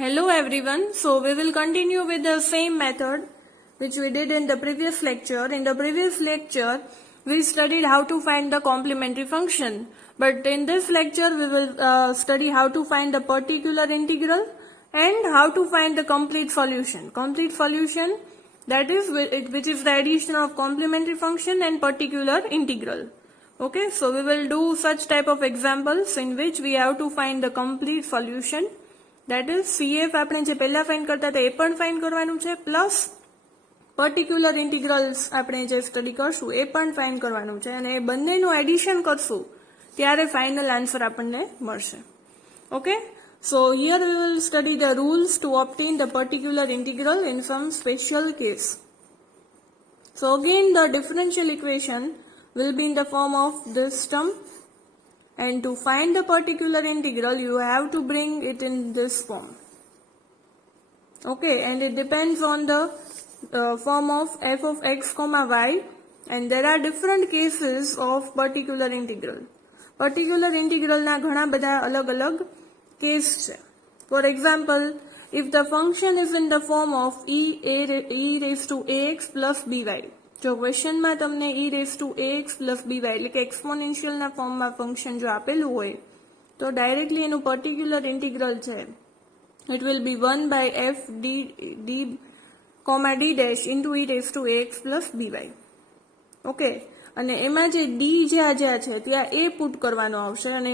Hello everyone. So we will continue with the same method which we did in the previous lecture. In the previous lecture we studied how to find the complementary function. But in this lecture we will study how to find the particular integral and how to find the complete solution. Complete solution, that is which is the addition of complementary function and particular integral. Okay, so we will do such type of examples in which we have to find the complete solution. That is CF આપણે જે પહેલા find કરતા હતા એ પણ find કરવાનું છે, plus particular integrals આપણે જે સ્ટડી કરશું એ પણ ફાઇન્ડ કરવાનું છે, અને એ બંનેનું એડિશન કરશું ત્યારે ફાઇનલ આન્સર આપણને મળશે. Okay, so here we will study the rules to obtain the particular integral in some special case. So again the differential equation will be in the form of this term, and to find the particular integral you have to bring it in this form. Okay, and it depends on the form of f of x comma y, and there are different cases of particular integral. Particular integral na ghana bada alag alag case છે. For example, if the function is in the form of e raised to ax plus by, જો ક્વેશ્ચનમાં તમને e raise to ax plus by એટલે કે એક્સપોનેન્શિયલના ફોર્મમાં function જો આપેલું હોય તો ડાયરેક્ટલી એનું પર્ટિક્યુલર ઇન્ટિગ્રલ છે it will be 1 by f d comma d dash into e raise to ax plus by. Okay, અને એમાં જે d જ્યાં છે ત્યાં a પુટ કરવાનો આવશે અને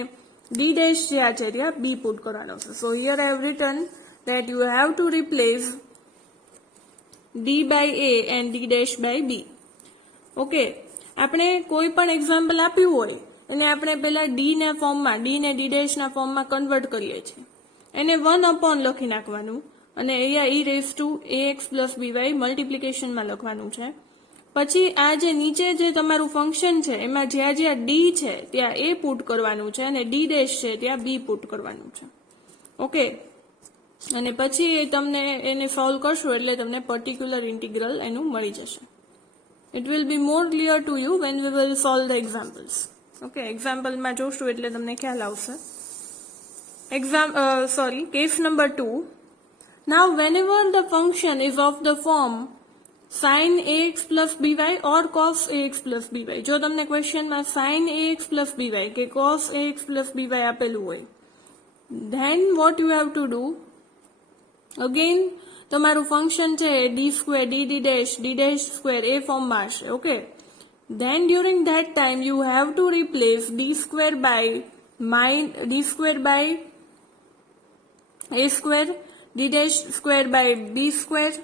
d ડેશ જ્યાં છે ત્યાં b પુટ કરવાનો આવશે. સો here I have return that you have to replace d by a and d dash by b. Okay, આપણે કોઈ પણ એક્ઝામ્પલ આપ્યું હોય અને આપણે પહેલા d ના ફોર્મમાં d ને d ડેશ ના ફોર્મમાં કન્વર્ટ કરીએ છીએ, એને 1 અપોન લખી નાખવાનું અને અહીંયા e raise to ax plus by મલ્ટિપ્લિકેશનમાં લખવાનું છે. પછી આ જે નીચે જે તમારું ફંક્શન છે એમાં જ્યાં જ્યાં d છે ત્યાં a પુટ કરવાનું છે અને d ડેશ છે ત્યાં b પુટ કરવાનું છે. ઓકે, અને પછી તમને એને સોલ્વ કરશો એટલે તમને પર્ટિક્યુલર ઇન્ટિગ્રલ એનું મળી જશે. It will be more clear to you when we will solve the examples. Okay, example માં જોશું એટલે તમને ખ્યાલ આવશે. Case number 2. Now whenever the function is of the form sin ax plus by or cos ax plus by, જો તમને ક્વેશ્ચનમાં sin ax plus by કે cos ax plus by આપેલું હોય, then what you have to do, again તમારું function છે d square d dash square એ ફોર્મમાં હશે. Okay, then during that time you have to replace d square by a square, d dash square by b square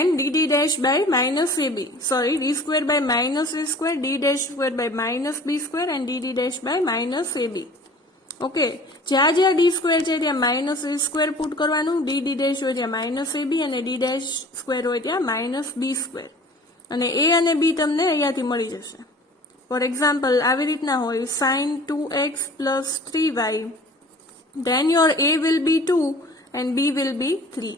and d dash by minus ab. Sorry, d square by minus a square, d dash square by minus b square and d dash by minus ab. Okay, જ્યાં જ્યાં D square છે ત્યાં minus એ square put કરવાનું, D dash હોય ત્યાં minus એ બી અને D dash square હોય ત્યાં માઇનસ બી સ્ક્વેર, અને એ અને બી તમને અહીંયાથી મળી જશે. ફોર એક્ઝામ્પલ આવી રીતના હોય sin 2x plus 3y, then your a will be 2 and b will be 3.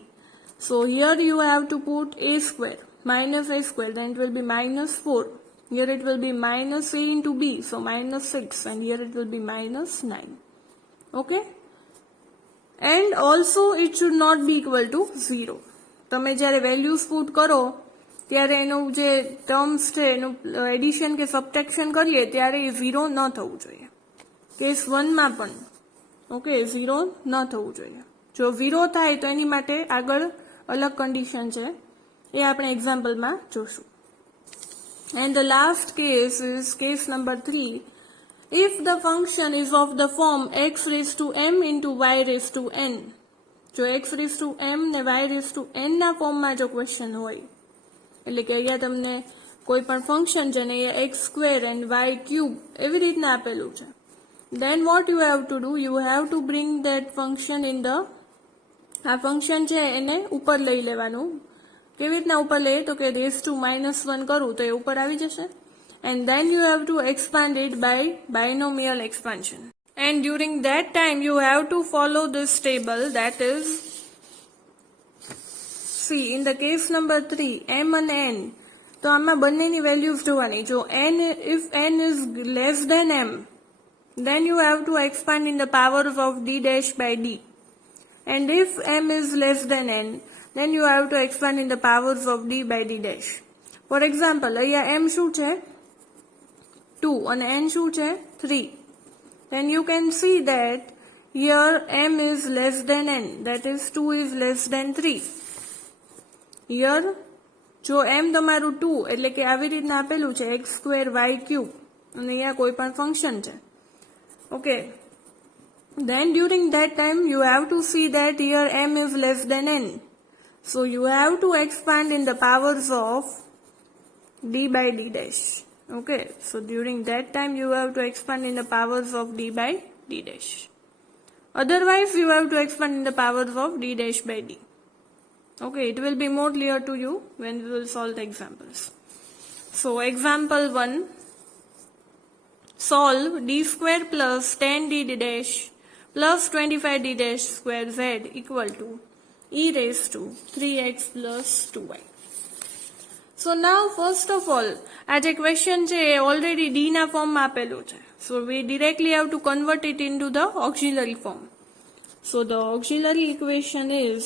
So here you have to put a square minus a square, then it will be minus 4. Here it will be minus a into b, so minus 6, and here it will be minus 9. Okay, and also it should not be equal to 0. તમે જ્યારે values put કરો ત્યારે એનું જે terms છે એનું addition કે subtraction કરીએ ત્યારે એ 0 ન થવું જોઈએ. કેસ 1 માં પણ ઓકે 0 ન થવું જોઈએ. જો 0 થાય તો એની માટે આગળ અલગ કન્ડિશન છે, એ આપણે એક્ઝામ્પલમાં જોશું. And the last case is case number 3. If the function is of the form x raised to m into y raised to n, જો x raised to m ને y raised to n ના ફોર્મમાં જો question હોય, એટલે કે અહીંયા તમને કોઈ પણ ફંક્શન છે ને x square and y cube એવી રીતના આપેલું છે, then what you have to do, you have to bring that function in the, આ ફંક્શન છે એને ઉપર લઈ લેવાનું. કેવી રીતના ઉપર લઈએ તો કે રેઝ ટુ -1 કરું તો એ ઉપર આવી જશે, and then you have to expand it by binomial expansion, and during that time you have to follow this table, that is, see in the case number 3 m and n, તો આમાં બંનેની values જોવાની. જો if n is less than m, then you have to expand in the powers of d dash by d, and if m is less than n, then you have to expand in the powers of d by d dash. For example, અહીંયા m શું છે 2 and n શું છે 3. Then you can see that here m is less than n, that is 2 is less than 3. Here જો m તમારું 2 એટલે કે આવી રીતના આપેલું છે x square y cube અને અહીંયા કોઈ પણ ફંક્શન છે. Okay. Then during that time you have to see that here m is less than n. So you have to expand in the powers of d by d dash. Okay. So during that time you have to expand in the powers of d by d dash. Otherwise you have to expand in the powers of d dash by d. Okay. It will be more clear to you when we will solve the examples. So example 1. Solve d square plus 10d d dash plus 25d dash square z equal to e raised to 3x plus 2y. So now first of all, આ જે question છે એ already d ના form માં આપેલું છે. So we directly have to convert it into the auxiliary form. So the auxiliary equation is,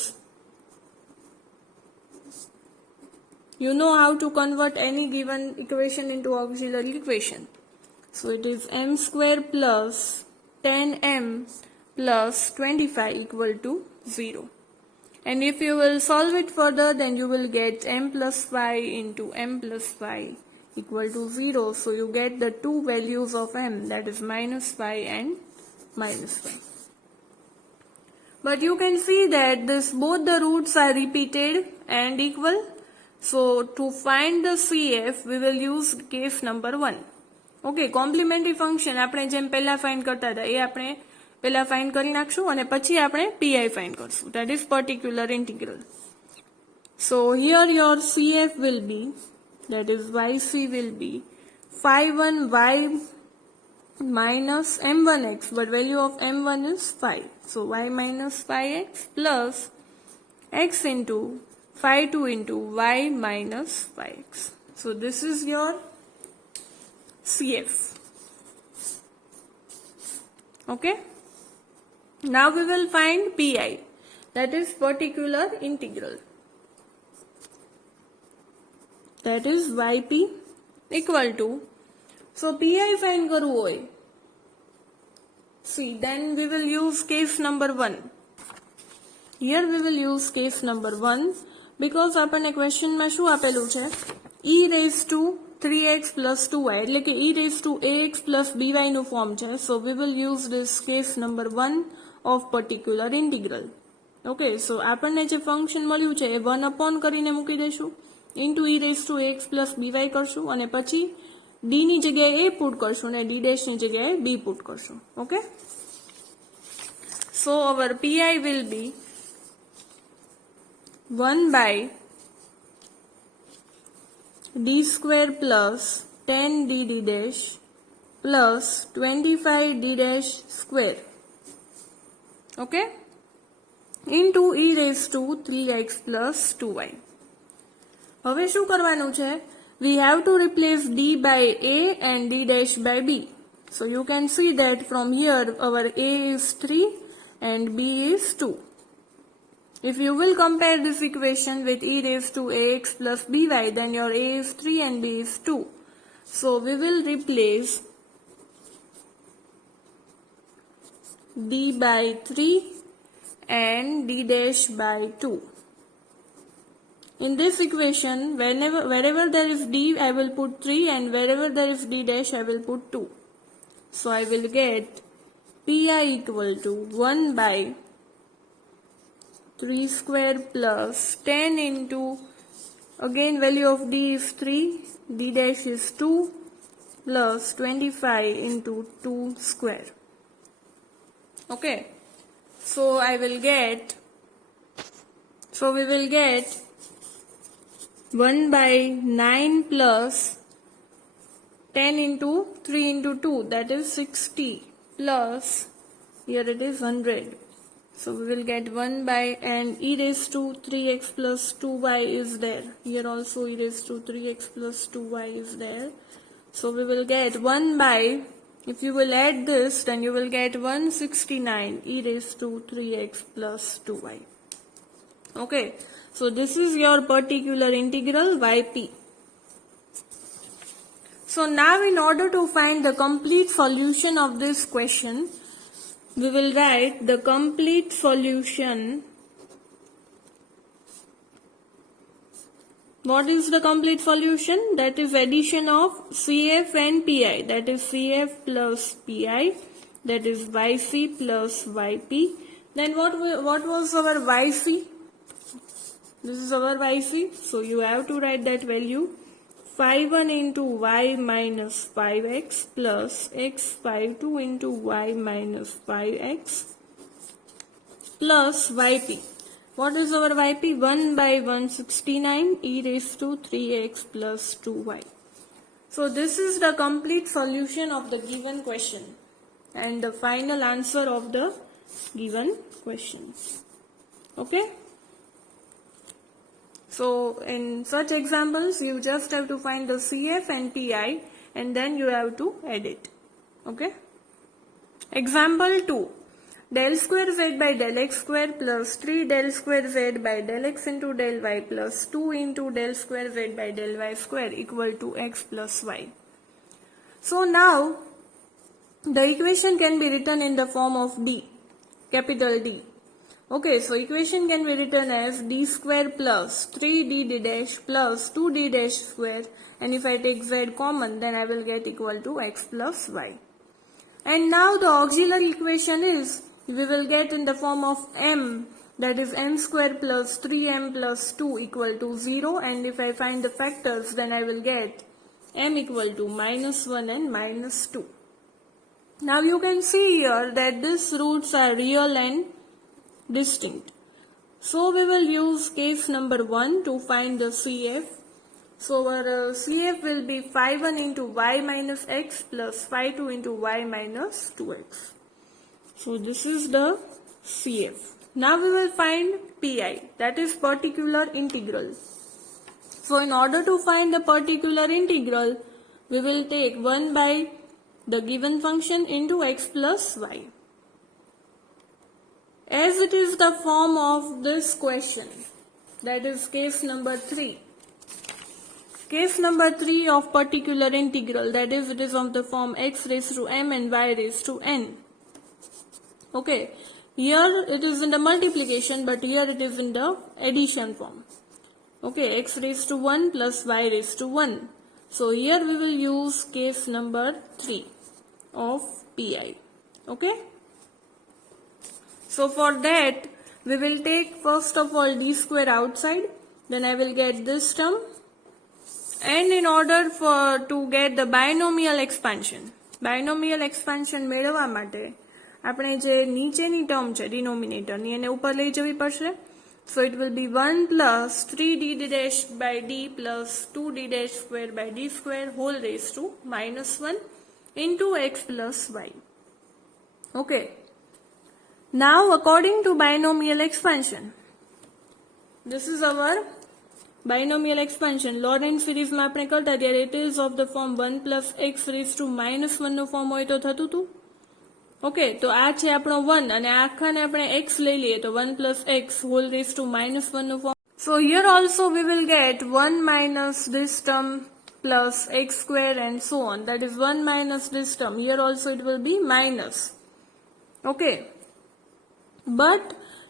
you know how to convert any given equation into auxiliary equation. So it is m square plus 10m plus 25 equal to 0. And if you will solve it further, then you will get m plus 5 into m plus 5 equal to 0. So you get the two values of m, that is minus 5 and minus 5. But you can see that both the roots are repeated and equal. So to find the CF, we will use case number 1. Okay, complementary function આપણે જેમ પહેલા find કરતા હતા એ આપણે પહેલા find કરી નાખશું અને પછી આપણે PI find કરશું, that is particular integral. So here your CF will be, that is YC will be 5(1)y minus m1x, but value of m1 is 5. So y minus 5x plus x into 5(2) into y minus 5x. So this is your CF. Okay. Now we will find PI, that is particular integral. That is yp equal to, so PI find કરવું હોય, see, then we will use case number 1. Here we will use case number 1 because આપણને question માં શું આપેલું છે, e raised to 3x plus 2y, એટલે કે e raised to ax plus by નું form છે. So we will use this case number 1 of particular integral. Okay, so આપણને જે function મળ્યું છે એ 1 upon કરીને મૂકી દેશું, into e raised to ax plus by કરશું અને પછી d ની જગ્યાએ a put કરશું અને d dash ની જગ્યાએ b put કરશું. Okay, so our PI will be 1 by d square plus 10d d dash plus 25d dash square, okay, into e raised to 3x plus 2y. હવે શું કરવાનું છે, we have to replace d by a and d dash by b. So you can see that from here our a is 3 and b is 2. If you will compare this equation with e raised to ax plus by, then your a is 3 and b is 2. So we will replace d by 3 and d dash by 2. In this equation, wherever there is d, I will put 3, and wherever there is d dash, I will put 2. So I will get PI equal to 1 by 3 square plus 10 into, again value of d is 3, d dash is 2, plus 25 into 2 square. Okay, so we will get 1 by 9 plus 10 into 3 into 2, that is 60, plus here it is 100. So we will get 1 by, and e raised to 3x plus 2y is there. Here also e raised to 3x plus 2y is there. So we will get 1 by If you will add this, then you will get 169 e raised to 3x plus 2y. Okay, so this is your particular integral yp. So now in order to find the complete solution of this question, we will write the complete solution. What is the complete solution? That is addition of CF and PI. That is CF plus PI. That is YC plus YP. Then what was our YC? This is our YC. So you have to write that value. 5(1) into y minus 5x plus x52 into y minus 5x plus yp. What is our yp? 1 by 169 e raised to 3x plus 2y. So this is the complete solution of the given question and the final answer of the given question. Okay? So in such examples, you just have to find the CF and PI and then you have to add it. Okay? Example 2. Del square z by del x square plus 3 del square z by del x into del y plus 2 into del square z by del y square equal to x plus y. So now the equation can be written in the form of D, capital D. Okay, so equation can be written as d square plus 3d dash plus 2d dash square, and if I take z common, then I will get equal to x plus y. And now the auxiliary equation is, we will get in the form of m, that is m square plus 3m plus 2 equal to 0, and if I find the factors, then I will get m equal to minus 1 and minus 2. Now you can see here that these roots are real and distinct. So we will use case number 1 to find the CF. So our CF will be 5(1) into y minus x plus 5(2) into y minus 2x. So this is the CF. Now we will find PI, that is particular integral. So in order to find the particular integral, we will take 1 by the given function into x plus y. As it is the form of this question, that is case number 3. Case number 3 of particular integral, that is it is of the form x raised to m and y raised to n. Okay, here it is in the multiplication, but here it is in the addition form. Okay, x raised to 1 plus y raised to 1. So here we will use case number 3 of PI. Okay. So for that, we will take first of all d square outside, then I will get this term, and in order to get the binomial expansion મેળવવા માટે આપણે જે નીચેની term છે ડિનોમિનેટરની એને ઉપર લઈ જવી પડશે. So it will be 1 plus 3d dash by d plus 2d dash square by d square whole raised to minus 1 into x plus y. Okay. Now according to binomial expansion, this is our binomial expansion. Lorentz series માં આપણે કરતા ત્યારે it is of the form 1 plus x raised to minus 1 નું form હોય તો થતું હતું. Okay, તો આ છે આપણો 1 અને આખાને આપણે x લઈ લઈએ તો 1 plus x whole raised to minus 1 નું form. So here also we will get 1 minus this term plus x square and so on. That is 1 minus this term. Here also it will be minus. Okay. But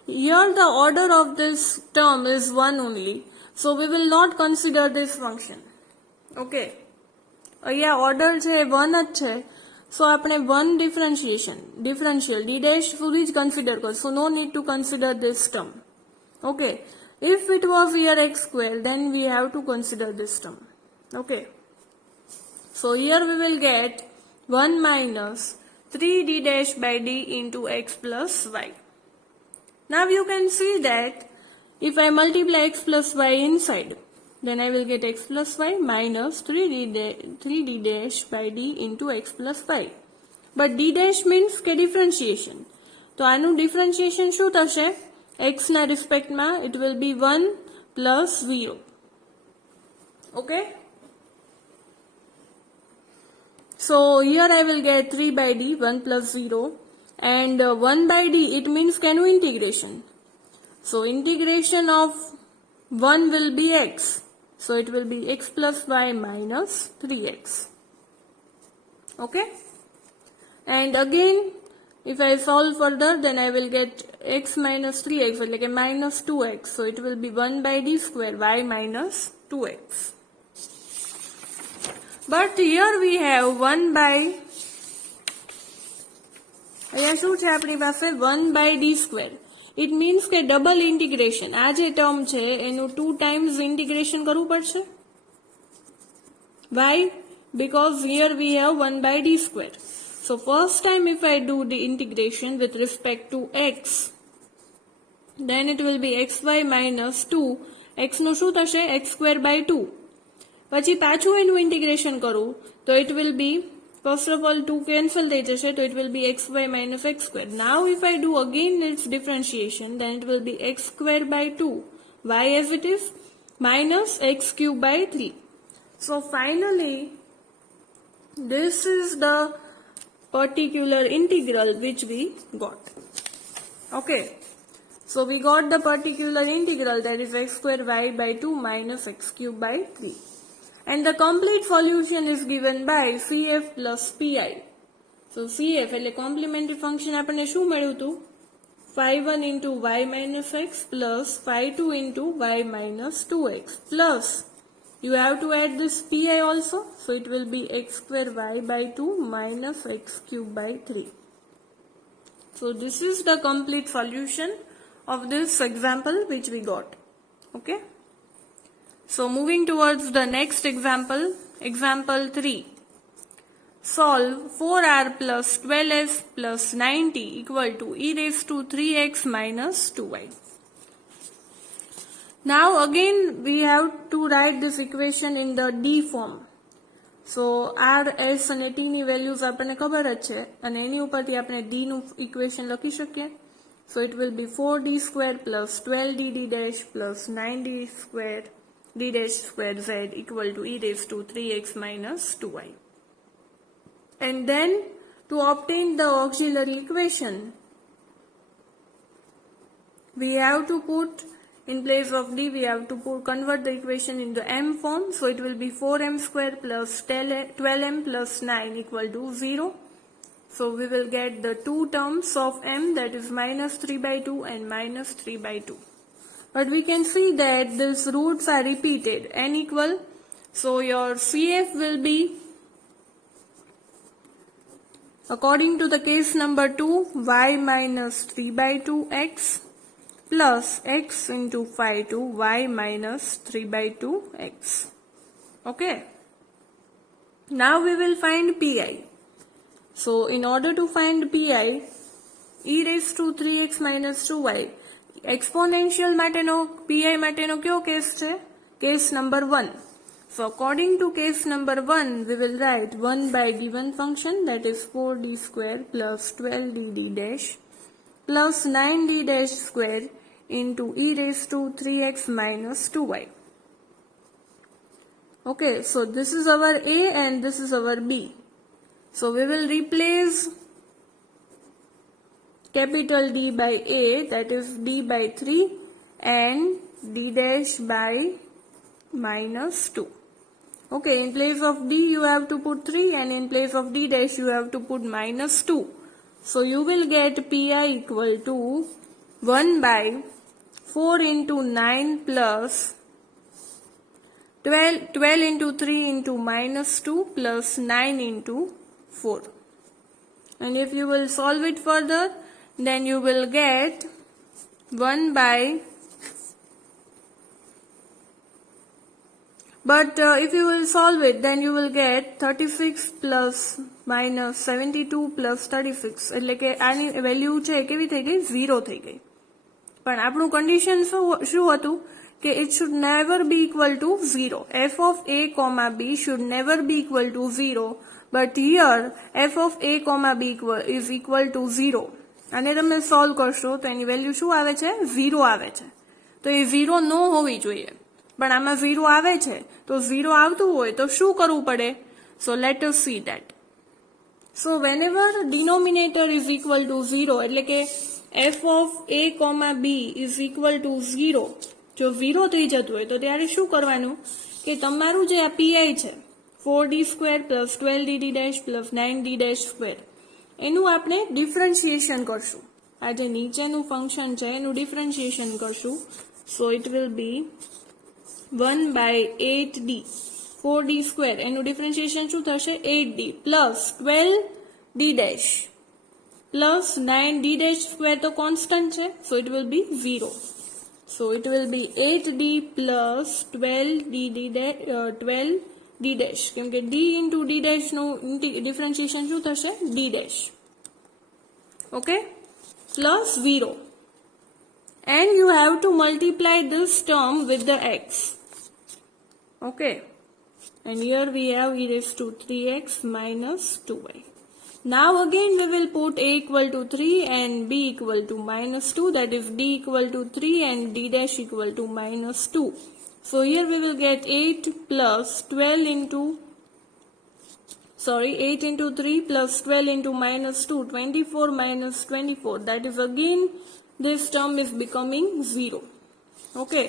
here the order of this term is 1 only. So we will not consider this function. Okay. અહીંયા order છે 1 જ છે. So આપણે 1 differential d dash સુધી જ consider કર. So no need to consider this term. Okay. If it was here x square, then we have to consider this term. Okay. So here we will get 1 minus 3d dash by d into x plus y. Now you can see that if I multiply x plus y inside, then I will get x plus y minus 3d dash by d into x plus y. But d dash means કે differentiation. તો આનું differentiation શું થશે? x ના respect માં it will be 1 plus 0. Okay? So here I will get 3 by d, 1 plus 0, and 1 by d, it means canu integration. So integration of 1 will be x. So it will be x plus y minus 3x. Okay? And again, if I solve further, then I will get x minus 3x, like a minus 2x. So it will be 1 by d square, y minus 2x. But here we have 1 by, અહીંયા શું છે આપણી પાસે 1 by d square. It means કે double integration, આ જે term છે એનું 2 times ઇન્ટિગ્રેશન કરવું પડશે. Why? Because here we have 1 by d square. So first time if I do the integration with respect to x, then it will be xy minus 2. x નું શું થશે? x square by 2. પછી પાછું એનું integration કરું તો it will be, first of all 2 cancel થઈ જશે, તો it will be xy minus x square. Now if I do again its differentiation, then it will be x square by 2, y as it is, minus x cube by 3. So finally this is the particular integral which we got. Okay, so we got the particular integral, that is x square y by 2 minus x cube by 3. And the complete solution is given by CF plus PI. So CF એટલે complementary function આપણને શું મળ્યું હતું? phi1 into y minus x plus phi2 into y minus 2x plus you have to add this PI also. So it will be x square y by 2 minus x cube by 3. So this is the complete solution of this example which we got. Okay. So moving towards the next example, example 3. Solve 4r plus 12s plus 90 equal to e raised to 3x minus 2y. Now again we have to write this equation in the d form. So r, s અને t ની values આપણને ખબર જ છે અને એની ઉપરથી આપણે d નું equation લખી શકીએ. So it will be 4d square plus 12d d dash plus 9d square d dash square z equal to e raised to 3x minus 2y. And then to obtain the auxiliary equation, we have to put, in place of d, we have to convert the equation into m form. So it will be 4m square plus 12m plus 9 equal to 0. So we will get the two terms of m, that is minus 3 by 2 and minus 3 by 2. But we can see that these roots are repeated, n equal. So your CF will be, according to the case number 2, y minus 3 by 2x plus x into phi 2 y minus 3 by 2x. Okay. Now we will find PI. So in order to find PI, e raised to 3x minus 2y, exponential માટેનો PI માટેનો કયો case છે? Case number 1. So according to case number 1, we will write 1 by given function, that is 4d square plus 12d d dash plus 9d dash square into e raised to 3x minus 2y. Okay, so this is our A and this is our B. So we will replace capital D by A, that is D by 3 and D dash by minus 2. Okay, in place of D you have to put 3 and in place of D dash you have to put minus 2. So you will get PI equal to 1 by 4 into 9 plus 12 into 3 into minus 2 plus 9 into 4. And if you will solve it further, then you will get 1 by, but if you will solve it, then you will get 36 plus minus 72 plus 36. એટલે કે આની value છે કેવી થઈ ગઈ? 0 થઈ ગઈ. પણ આપણું કન્ડિશન શું હતું? કે it should never be equal to 0. f of a comma b should never be equal to 0. But here f of a comma b is equal to 0. અને તમે સોલ્વ કરશો તો એની વેલ્યુ શું આવે છે? 0 આવે છે. તો એ 0 ન હોવી જોઈએ, પણ આમાં 0 આવે છે. તો 0 આવતું હોય તો શું કરવું પડે? So let us see that. So whenever denominator is equal to 0, એટલે કે f of a, b is equal to 0, જો 0 થઈ જતું હોય તો ત્યારે શું કરવાનું કે તમારું જે આ pi છે 4d square plus 12dd dash plus 9d dash square એનું આપણે ડિફરન્શિએશન કરશું. આ જે નીચેનું ફંક્શન છે એનું ડિફરન્શિએશન કરશું. So it will be 1 by 8d 4d square એનું ડિફરન્શિએશન શું થશે 8d plus 12d dash plus 9d dash square તો કોન્સ્ટન્ટ છે, so it will be 0. So it will be 8d plus 12d dash કેમ કે d into d dash નું differentiation શું થશે d dash, okay, plus 0. And you have to multiply this term with the x, okay, and here we have e raised to 3x minus 2y. Now again we will put a equal to 3 and b equal to minus 2, that is d equal to 3 and d dash equal to minus 2. So here we will get 8 plus 12 into 8 into 3 plus 12 into minus 2, 24 minus 24, that is again this term is becoming 0, okay.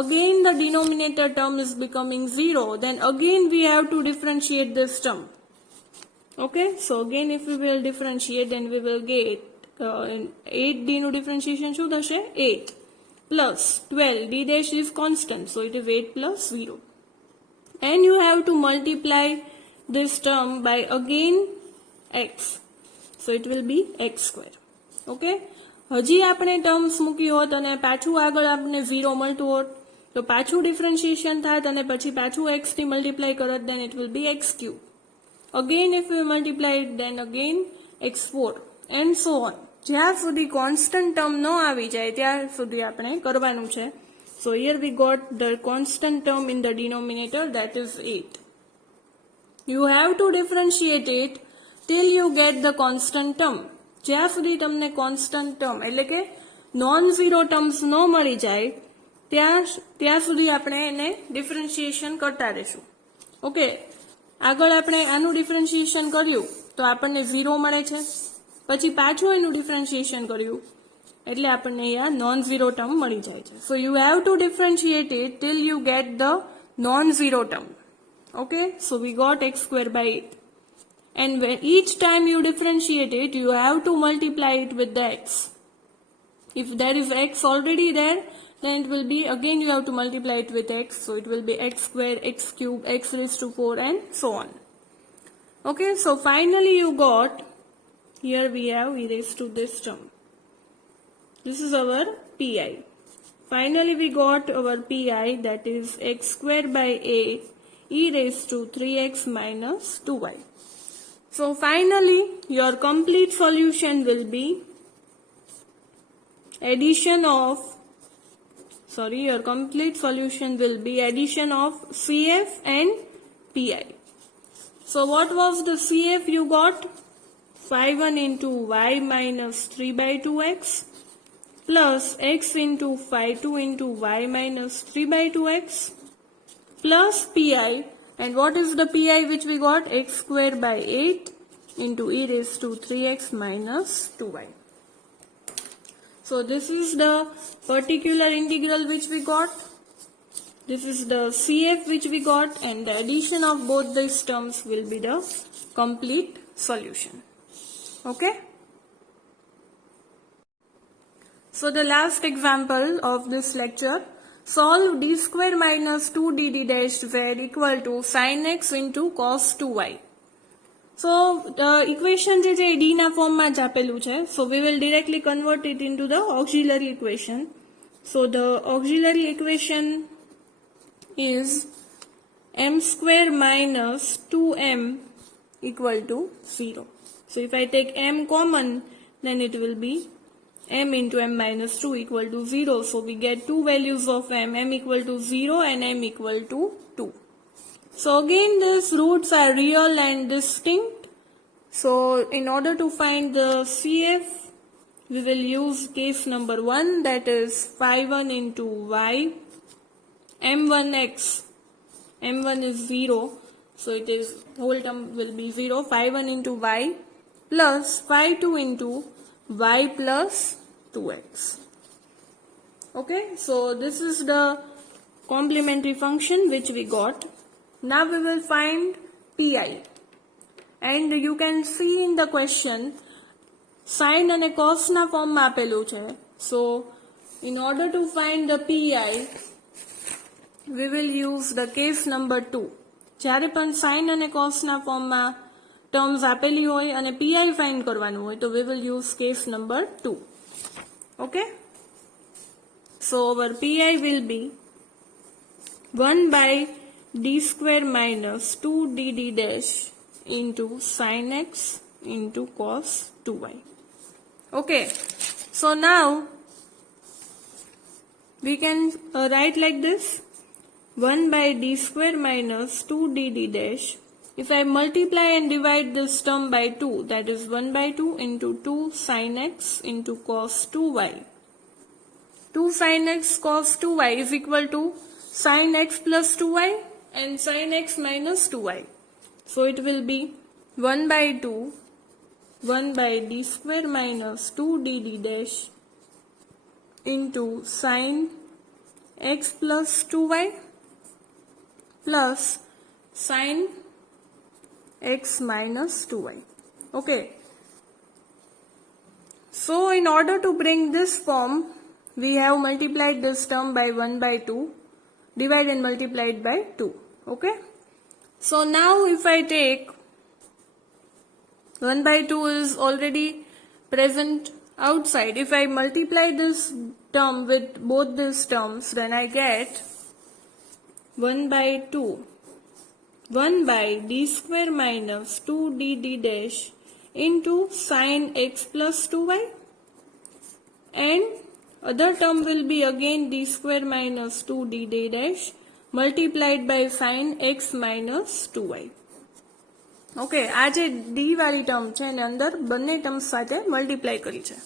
Again the denominator term is becoming 0, then again we have to differentiate this term, okay. So again if we will differentiate, then we will get 8d no differentiation શું થશે 8 plus 12 d dash is constant, so it is 8 plus 0, and you have to multiply this term by again x, so it will be x square, okay. હજી આપણે terms મૂકી હોત અને પાછું આગળ આપણે 0 મળતું હોત તો પાછું ડિફરન્શિએશન થાત અને પછી પાછું x થી multiply કરત, then it will be x cube. Again if we multiply it, then again x4 and so on. જ્યાં સુધી constant term ન આવી જાય ત્યાં સુધી આપણે કરવાનું છે. So here we got the constant term in the denominator, that is 8. You have to differentiate it till you get the constant term. જ્યાં સુધી તમને કોન્સ્ટન્ટ ટર્મ એટલે કે નોન ઝીરો ટર્મ્સ ન મળી જાય ત્યાં સુધી આપણે એને ડિફરન્શિએશન કરતા રહીશું, ઓકે. આગળ આપણે આનું ડિફરન્શિએશન કર્યું તો આપણને 0 મળે છે, પછી પાછું એનું ડિફરન્શિએશન કર્યું એટલે આપણને અહીંયા નોન ઝીરો ટર્મ મળી જાય છે. So you have to differentiate it till you get the non zero term, okay. So we got x square by 8. And when each time you differentiate it, you have to multiply it with the x. If there is x already there, then it will be again you have to multiply it with x. So it will be x square, x cube, x raised to 4 and so on. Okay, so finally you got, here we have e raised to this term. This is our pi. Finally we got our pi, that is x square by 8 e raised to 3x minus 2y. So finally your complete solution will be addition of CF and PI. So what was the CF you got? 5 into y minus 3 by 2x plus x into 5 into y minus 3 by 2x plus PI. And what is the pi which we got? X square by 8 into e raised to 3x minus 2y. So this is the particular integral which we got. This is the CF which we got, and the addition of both these terms will be the complete solution. Okay. So the last example of this lecture. Solve d square minus 2dd dash z equal to sin x into cos 2y. So the equation જે છે d ના ફોર્મમાં જ આપેલું છે. So we will directly convert it into the auxiliary equation. So the auxiliary equation is m square minus 2m equal to 0. So if I take m common, then it will be m into m minus 2 equal to 0. So we get two values of m equal to 0 and m equal to 2. So again these roots are real and distinct. So in order to find the CF, we will use case number 1, that is 5 into y, m1x, m1 is 0, So it is whole term will be 0. Phi 1 into y plus phi 2 into y plus 2x. Okay, so this is the complementary function which we got. Now we will find pi. And you can see in the question sin and cos na form માં આપેલું છે. So in order to find the pi, we will use the case number 2. જ્યારે પણ sin અને cos ના ફોર્મમાં terms આપેલી હોય અને pi ફાઇન્ડ કરવાનું હોય તો we will use case number 2. Okay, so our pi will be 1 by d square minus 2 dd dash into sin x into cos 2y. Okay, so now we can write like this: 1 by d square minus 2 dd dash. If I multiply and divide this term by 2, that is 1 by 2 into 2 sin x into cos 2y. 2 sin x cos 2y is equal to sin x plus 2y and sin x minus 2y. So it will be 1 by 2, 1 by d square minus 2 dd dash into sin x plus 2y plus sin x minus 2y. Okay, so in order to bring this form, we have multiplied this term by 1 by 2, divide and multiplied by 2. Okay, so now if I take 1 by 2 is already present outside. If I multiply this term with both these terms, then I get 1 by 2, 1 by d square minus 2 dd dash into sin x plus 2y, and other term will be again d square minus 2 dd dash multiplied by sin x minus 2y. Okay, આ જે d વાળી term છે એને અંદર બંને terms સાથે multiply કરી છે.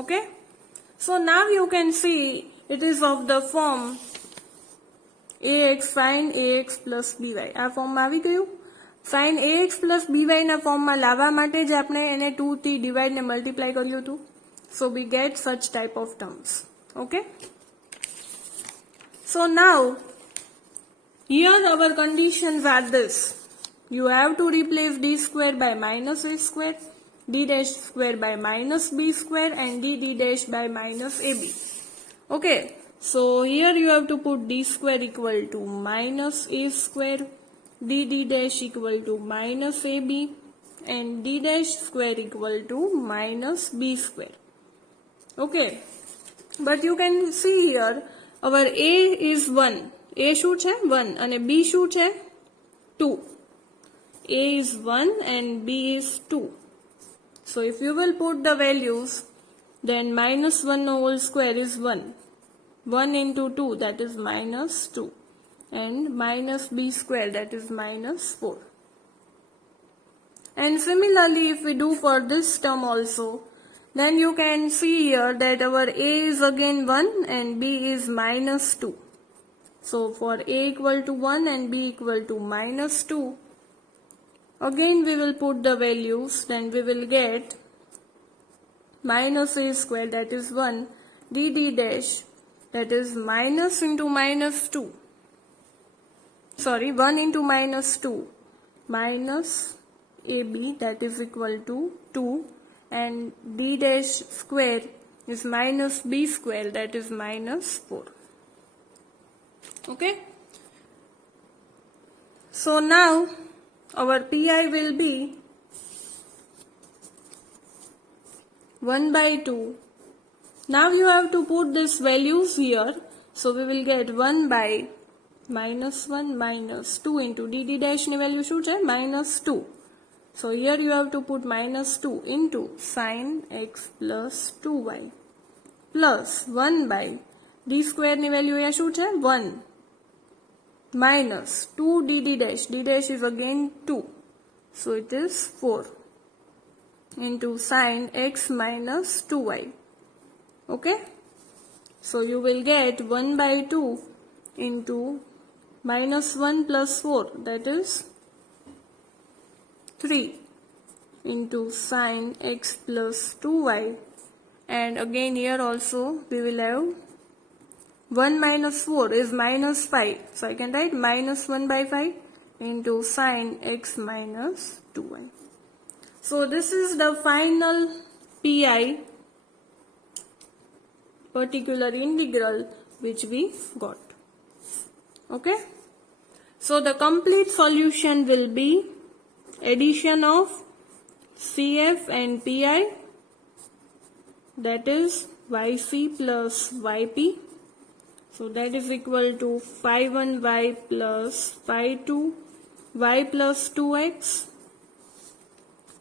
Okay, so now you can see it ease of the form ax sin ax plus by. આ ફોર્મમાં આવી ગયું. sin ax plus by ના ફોર્મમાં લાવવા માટે જ આપણે એને 2 થી ડિવાઇડ ને મલ્ટીપ્લાય કર્યું હતું. So we get such type of terms. Okay, so now here our conditions are this: you have to replace d square by minus a square, d dash square by minus b square, and d dash by minus ab. Okay, so here you have to put d square equal to minus a square, d dash equal to minus ab, and d dash square equal to minus b square. Okay, but you can see here our a is 1. a શું છે 1 અને b શું છે 2. a is 1 and b is 2. So if you will put the values, then minus 1 whole square is 1. 1 into 2, that is minus 2. And minus b square, that is minus 4. And similarly, if we do for this term also, then you can see here that our a is again 1 and b is minus 2. So for a equal to 1 and b equal to minus 2, again we will put the values, then we will get minus a square, that is 1, d dash, that is minus into minus 2. Sorry, 1 into minus 2, minus ab, that is equal to 2, and d dash square is minus b square, that is minus 4. Okay, so now our pi will be 1 by 2. Now you have to put these values here, so we will get 1 by minus 1 minus 2 into d dash ની value શું છે minus 2. So here you have to put minus 2 into sin x plus 2y plus 1 by d square ની value અહીંયા શું છે 1 minus 2 d dash. d dash is again 2, so it is 4 into sin x minus 2y. Okay, so you will get 1 by 2 into minus 1 plus 4, that is 3 into sine x plus 2y, and again here also we will have 1 minus 4 is minus 5, so I can write minus 1 by 5 into sine x minus 2y. So this is the final PI, particular integral, which we got. Okay, so the complete solution will be addition of CF and PI, that is YC plus YP. So that is equal to phi 1 y plus phi 2 y plus 2x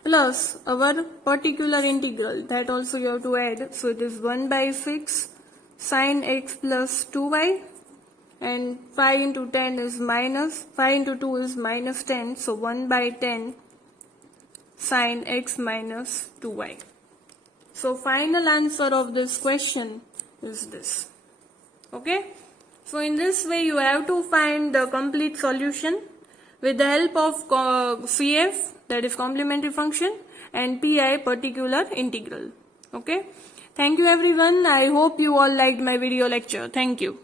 plus our particular integral, that also you have to add. So it is 1 by 6 sine x plus 2y, and phi into 10 is minus, phi into 2 is minus 10, so 1 by 10 sine x minus 2y. So final answer of this question is this. Okay, so in this way you have to find the complete solution with the help of CF, that is complementary function, and PI, particular integral. Okay, thank you everyone. I hope you all liked my video lecture. Thank you.